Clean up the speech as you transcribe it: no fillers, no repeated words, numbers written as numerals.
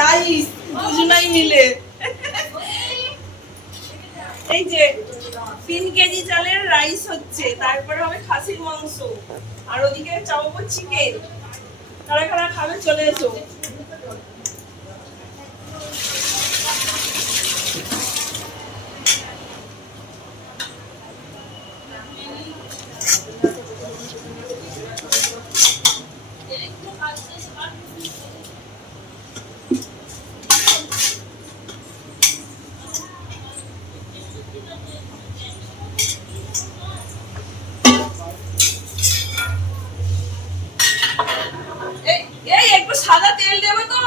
Rice দুজনাই মিলে। এই যে 3 কেজি চালের রাইস হচ্ছে, তারপরে হবে খাসির মাংস, আর ওদিকে চাওবো চিকেন। কারা কারা খাবে চলে এসো। এই একটু সাদা তেল দেবে তো।